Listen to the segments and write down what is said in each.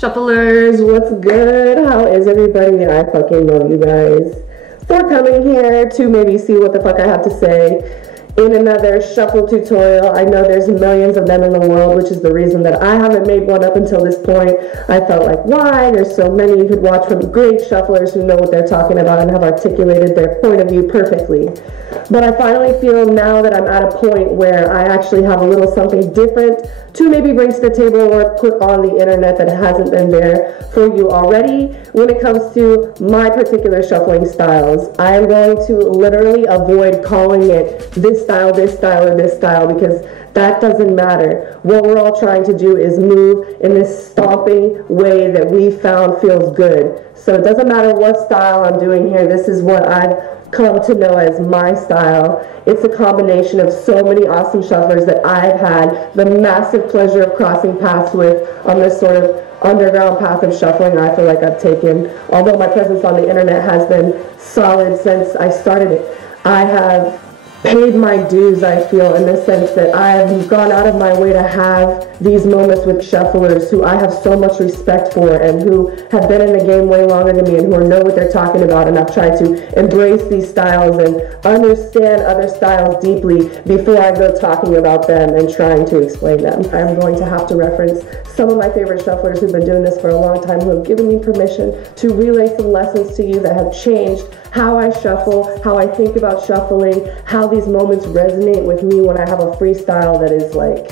Shufflers, what's good? How is everybody? I fucking love you guys for coming here to maybe see what the fuck I have to say in another shuffle tutorial. I know there's millions of them in the world, which is the reason that I haven't made one up until this point. I felt like, why? There's so many you could watch from great shufflers who know what they're talking about and have articulated their point of view perfectly. But I finally feel now that I'm at a point where I actually have a little something different to maybe bring to the table or put on the internet that hasn't been there for you already. When it comes to my particular shuffling styles, I am going to literally avoid calling it this style, or this style, because that doesn't matter. What we're all trying to do is move in this stomping way that we found feels good. So it doesn't matter what style I'm doing here. This is what I've come to know as my style. It's a combination of so many awesome shufflers that I've had the massive pleasure of crossing paths with on this sort of underground path of shuffling I feel like I've taken. Although my presence on the internet has been solid since I started it, I have paid my dues, I feel, in the sense that I've gone out of my way to have these moments with shufflers who I have so much respect for and who have been in the game way longer than me and who know what they're talking about, and I've tried to embrace these styles and understand other styles deeply before I go talking about them and trying to explain them. I'm going to have to reference some of my favorite shufflers who've been doing this for a long time, who have given me permission to relay some lessons to you that have changed how I shuffle, how I think about shuffling, how these moments resonate with me when I have a freestyle that is like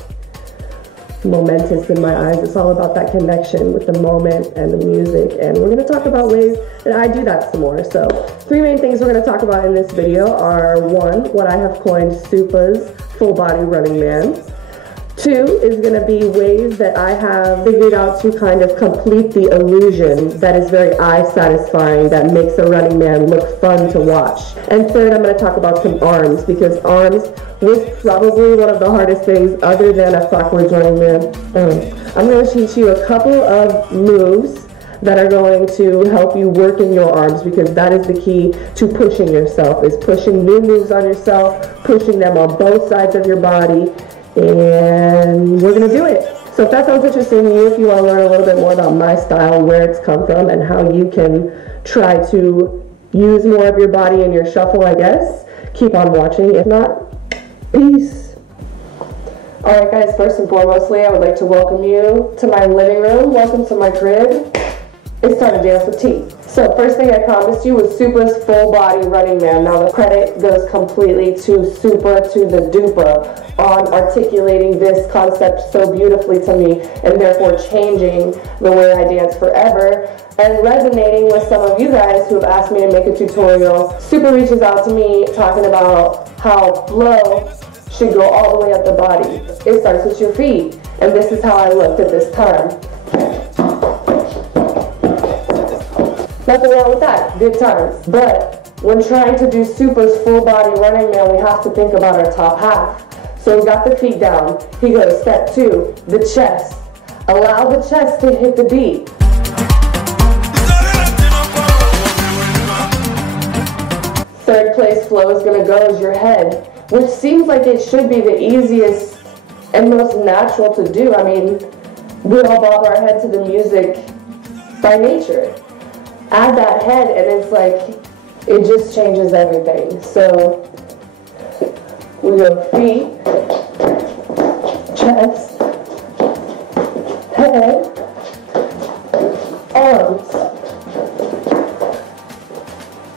momentous in my eyes. It's all about that connection with the moment and the music, and we're going to talk about ways that I do that some more. So 3 main things we're going to talk about in this video are: 1, what I have coined Supa's full body running man. 2 is going to be ways that I have figured out to kind of complete the illusion that is very eye satisfying, that makes a running man look fun to watch. And 3rd, I'm going to talk about some arms, because arms was probably one of the hardest things other than a backwards running man. I'm going to teach you a couple of moves that are going to help you work in your arms, because that is the key to pushing yourself, is pushing new moves on yourself, pushing them on both sides of your body. And we're going to do it. So if that sounds interesting to you, if you want to learn a little bit more about my style, where it's come from, and how you can try to use more of your body in your shuffle, I guess, keep on watching. If not, peace. Alright guys, first and foremostly, I would like to welcome you to my living room. Welcome to my crib. It's time to dance with T. So first thing I promised you was Supa's full body running man. Now the credit goes completely to Supa, to the Dupa, on articulating this concept so beautifully to me, and therefore changing the way I dance forever, and resonating with some of you guys who have asked me to make a tutorial. Supa reaches out to me talking about how flow should go all the way up the body. It starts with your feet, and this is how I looked at this time. Nothing wrong with that, good times. But when trying to do Supa's full body running man, we have to think about our top half. So we got the feet down. He goes, step 2, the chest. Allow the chest to hit the beat. Third place flow is gonna go is your head, which seems like it should be the easiest and most natural to do. I mean, we all bob our head to the music by nature. Add that head and it's like, it just changes everything. So we go feet, chest, head, arms.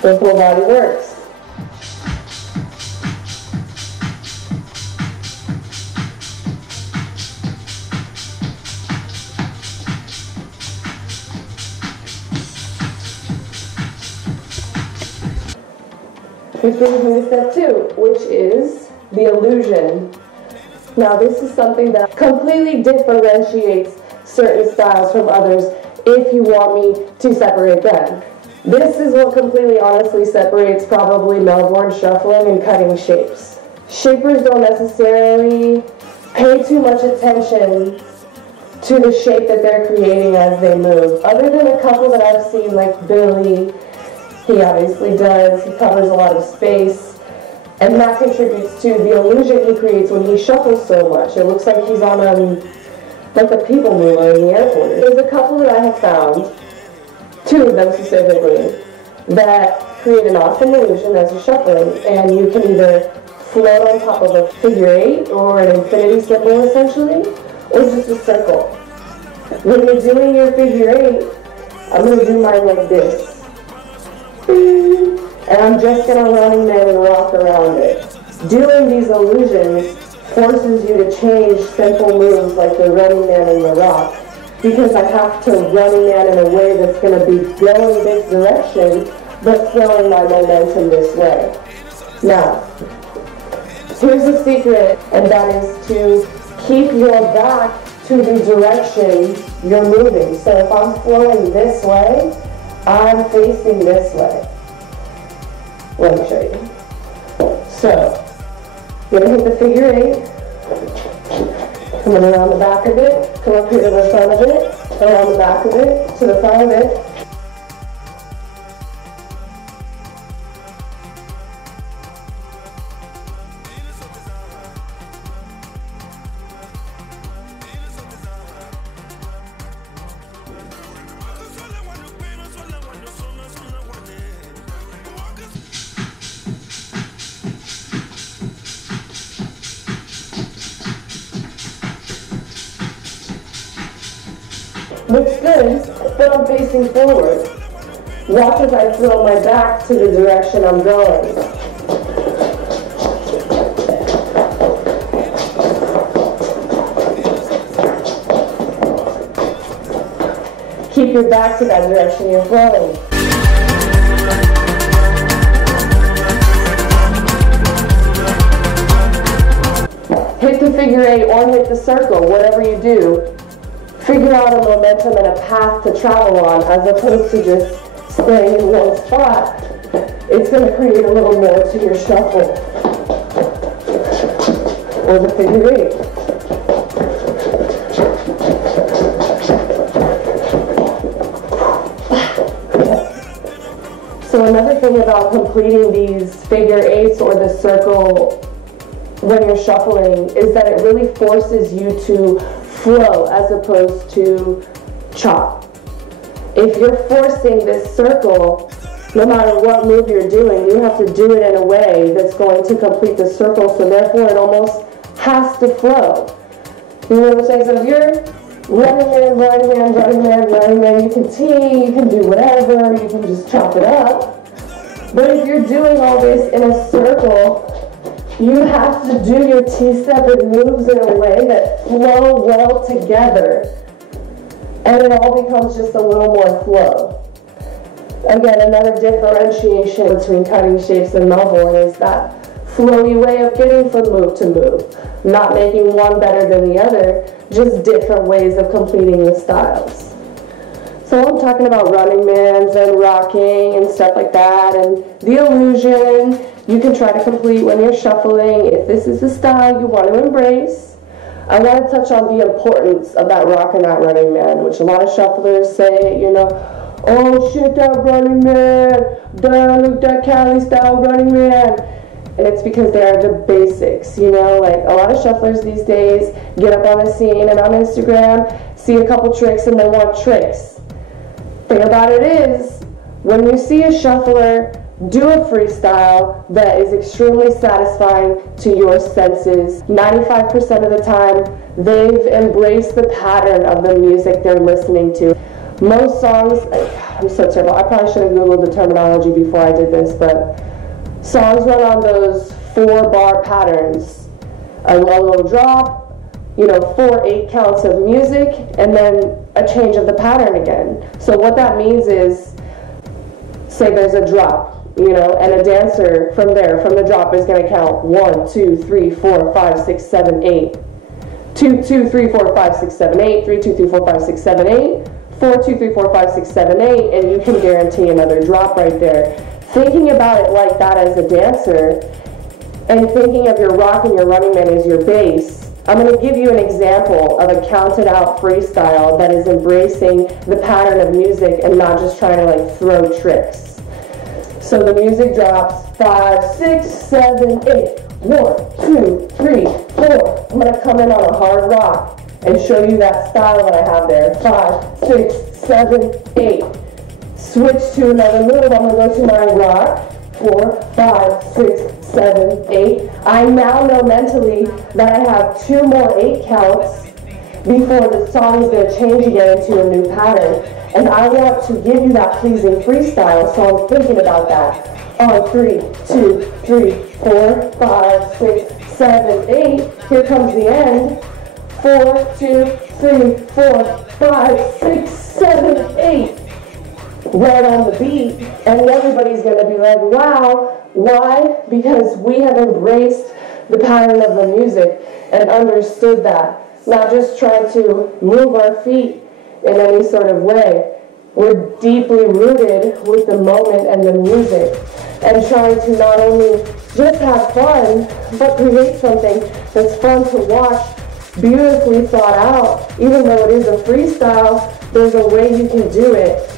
The full body works. Which brings me to step 2, which is the illusion. Now this is something that completely differentiates certain styles from others if you want me to separate them. This is what completely honestly separates probably Melbourne shuffling and cutting shapes. Shapers don't necessarily pay too much attention to the shape that they're creating as they move. Other than a couple that I've seen, like Billy, he obviously does, he covers a lot of space, and that contributes to the illusion he creates when he shuffles so much. It looks like he's on like the people mover in the airport. There's a couple that I have found, two of them specifically, that create an awesome illusion as you're shuffling, and you can either float on top of a figure eight or an infinity symbol essentially, or just a circle. When you're doing your figure eight, I'm going to do mine like this. And I'm just going to running man and rock around it. Doing these illusions forces you to change simple moves like the running man and the rock, because I have to running man in a way that's going to be going this direction, but throwing my momentum this way. Now, here's the secret, and that is to keep your back to the direction you're moving. So if I'm flowing this way, I'm facing this way. Let me show you. So, you're going to hit the figure eight, coming around the back of it, come up here to the front of it, around the back of it, to the front of it. Looks good, but I'm facing forward. Watch as I throw my back to the direction I'm going. Keep your back to that direction you're flowing. Hit the figure eight or hit the circle, whatever you do. Figure out a momentum and a path to travel on, as opposed to just staying in one spot. It's going to create a little more to your shuffle. Or the figure eight. So another thing about completing these figure eights or the circle when you're shuffling is that it really forces you to flow as opposed to chop. If you're forcing this circle, no matter what move you're doing, you have to do it in a way that's going to complete the circle, so therefore it almost has to flow. You know what I'm saying? So if you're running man, running man, running man, running man, you can tee, you can do whatever, you can just chop it up. But if you're doing all this in a circle, you have to do your T-separate moves in a way that flow well together. And it all becomes just a little more flow. Again, another differentiation between cutting shapes and Melbourne is that flowy way of getting from move to move. Not making one better than the other, just different ways of completing the styles. So I'm talking about running mans and rocking and stuff like that, and the illusion you can try to complete when you're shuffling if this is the style you want to embrace. I want to touch on the importance of that rock and that running man, which a lot of shufflers say, you know, oh shit, that running man, damn, look, that Cali style running man. And it's because they are the basics, you know, like a lot of shufflers these days get up on a scene and on Instagram, see a couple tricks and they want tricks. Thing about it is, when you see a shuffler do a freestyle that is extremely satisfying to your senses, 95% of the time, they've embraced the pattern of the music they're listening to. Most songs, I'm so terrible, I probably should have Googled the terminology before I did this, but songs run on those 4-bar patterns. A little drop, you know, 4/8 counts of music, and then a change of the pattern again. So what that means is, say there's a drop, you know, and a dancer from there, from the drop, is going to count 1, 2, 3, 4, 5, 6, 7, 8. 2, 2, 3, 4, 5, 6, 7, 8. 3, 2, 3, 4, 5, 6, 7, 8. 4, 2, 3, 4, 5, 6, 7, 8. And you can guarantee another drop right there. Thinking about it like that as a dancer, and thinking of your rock and your running man as your bass, I'm going to give you an example of a counted out freestyle that is embracing the pattern of music and not just trying to like throw tricks. So the music drops 5, 6, 7, 8. 1, 2, 3, 4. I'm going to come in on a hard rock. and show you that style that I have there. 5, 6, 7, 8. Switch to another move. I'm going to go to my rock. 4, 5, 6, 7, 8. I now know mentally that I have 2 more 8 counts before the song is going to change again into a new pattern. And I want to give you that pleasing freestyle, so I'm thinking about that. On 3, 2, 3, 4, 5, 6, 7, 8. Here comes the end. 4, 2, 3, 4, 5, 6, 7, 8. Right on the beat, and everybody's going to be like, wow. Why? Because we have embraced the pattern of the music and understood that. Not just trying to move our feet in any sort of way. We're deeply rooted with the moment and the music, and trying to not only just have fun, but create something that's fun to watch, beautifully thought out. Even though it is a freestyle, there's a way you can do it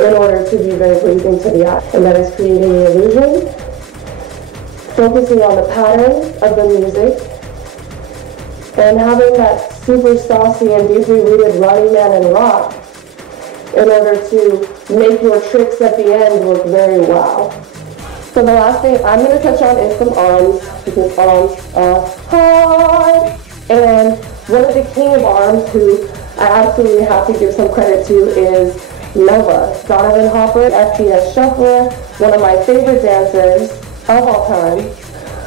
in order to be very pleasing to the eye. And that is creating the illusion, focusing on the pattern of the music, and having that super saucy and deeply rooted Running Man and rock in order to make your tricks at the end look very wow. So the last thing I'm going to touch on is some arms, because arms are hard. And one of the king of arms, who I absolutely have to give some credit to, is Nova. Donovan Hopper, FTS shuffler, one of my favorite dancers of all time.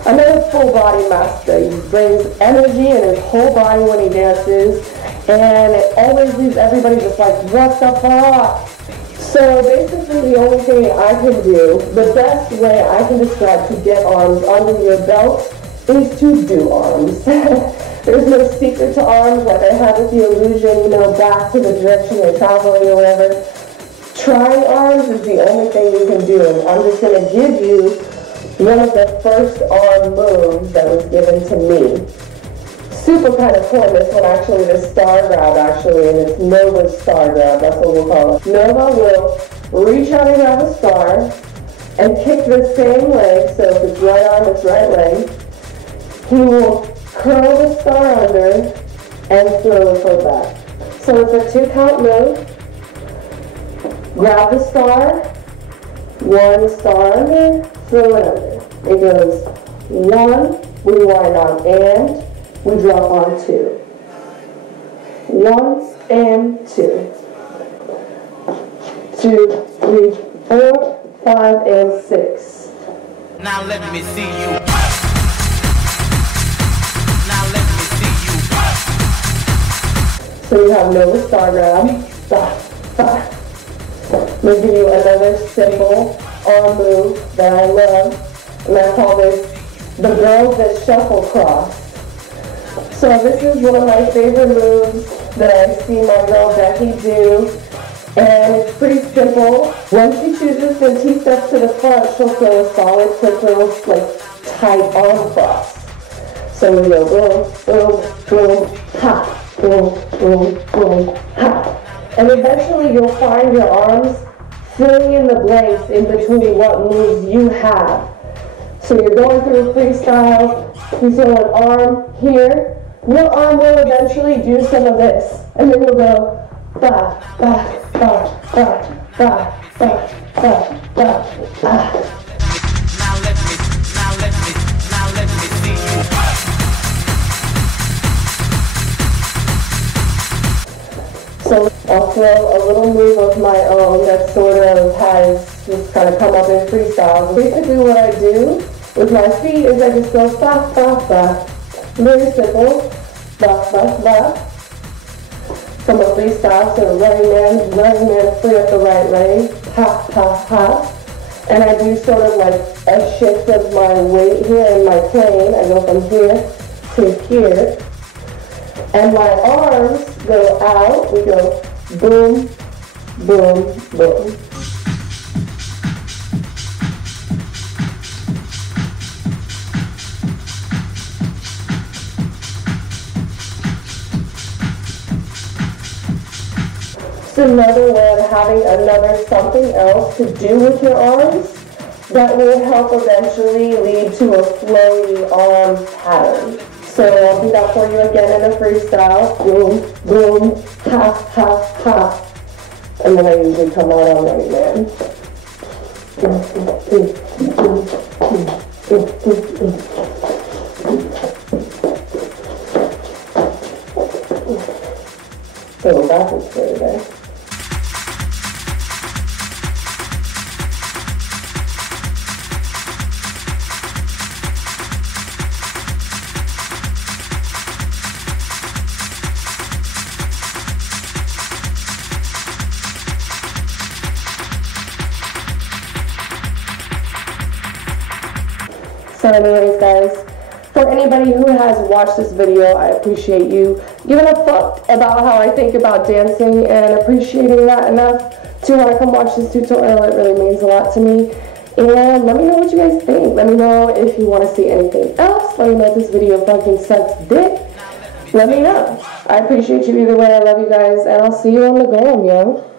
Another full body master. He brings energy in his whole body when he dances, and it always leaves everybody just like, what the fuck? So basically the only thing I can do, the best way I can describe to get arms under your belt is to do arms. There's no secret to arms, like I had with the illusion, back to the direction you're traveling or whatever. Trying arms is the only thing you can do. And I'm just going to give you one of the first arm moves that was given to me. Super kind of cool. This one actually, the star grab actually, and it's Nova's star grab, that's what we'll call it. Nova will reach out and grab a star and kick the same leg, so if it's right arm, it's right leg. He will curl the star under and throw the foot back. So it's a 2 count move. Grab the star, 1 star under, throw it under. It goes 1, we wind on and, we drop on 2. 1 and 2. 2, 3, 4, 5, and 6. Now let me see you. Now let me see you. So you have Nova star grab. Bah, bah. I'm going to give you another simple arm move that I love, and I call this the girls that shuffle cross. So this is one of my favorite moves that I see my girl Becky do, and it's pretty simple. When she chooses to T-step to the front, she'll throw a solid, quick little, tight arm cross. So we go boom, boom, boom, ha, boom, boom, boom, ha. And eventually you'll find your arms filling in the blanks in between what moves you have. So you're going through a freestyle, you feel an arm here, your arm will eventually do some of this. And then you'll go ba, ba, ba, ba, ba, ba, ba, ba, ba. Now let me see you. So I'll throw a little move of my own that sort of has just kind of come up in freestyle. Basically what I do with my feet is I just go ba, ba, ba. Very simple. Ba, ba, ba. From a freestyle, so running man, free up the right leg. Ha, ha, ha. And I do sort of like a shift of my weight here in my plane. I go from here to here. And my arms go out, we go boom, boom, boom. It's another way of having something else to do with your arms that will help eventually lead to a flowy arm pattern. So I'll do that for you again in a freestyle. Boom, boom, ha, ha, ha. And then I usually come out already, man. So that was good there. So anyways, guys, for anybody who has watched this video, I appreciate you giving a fuck about how I think about dancing and appreciating that enough to want to come watch this tutorial. It really means a lot to me. And let me know what you guys think. Let me know if you want to see anything else. Let me know if this video fucking sucks dick. Let me know. I appreciate you either way. I love you guys, and I'll see you on the gram, yo.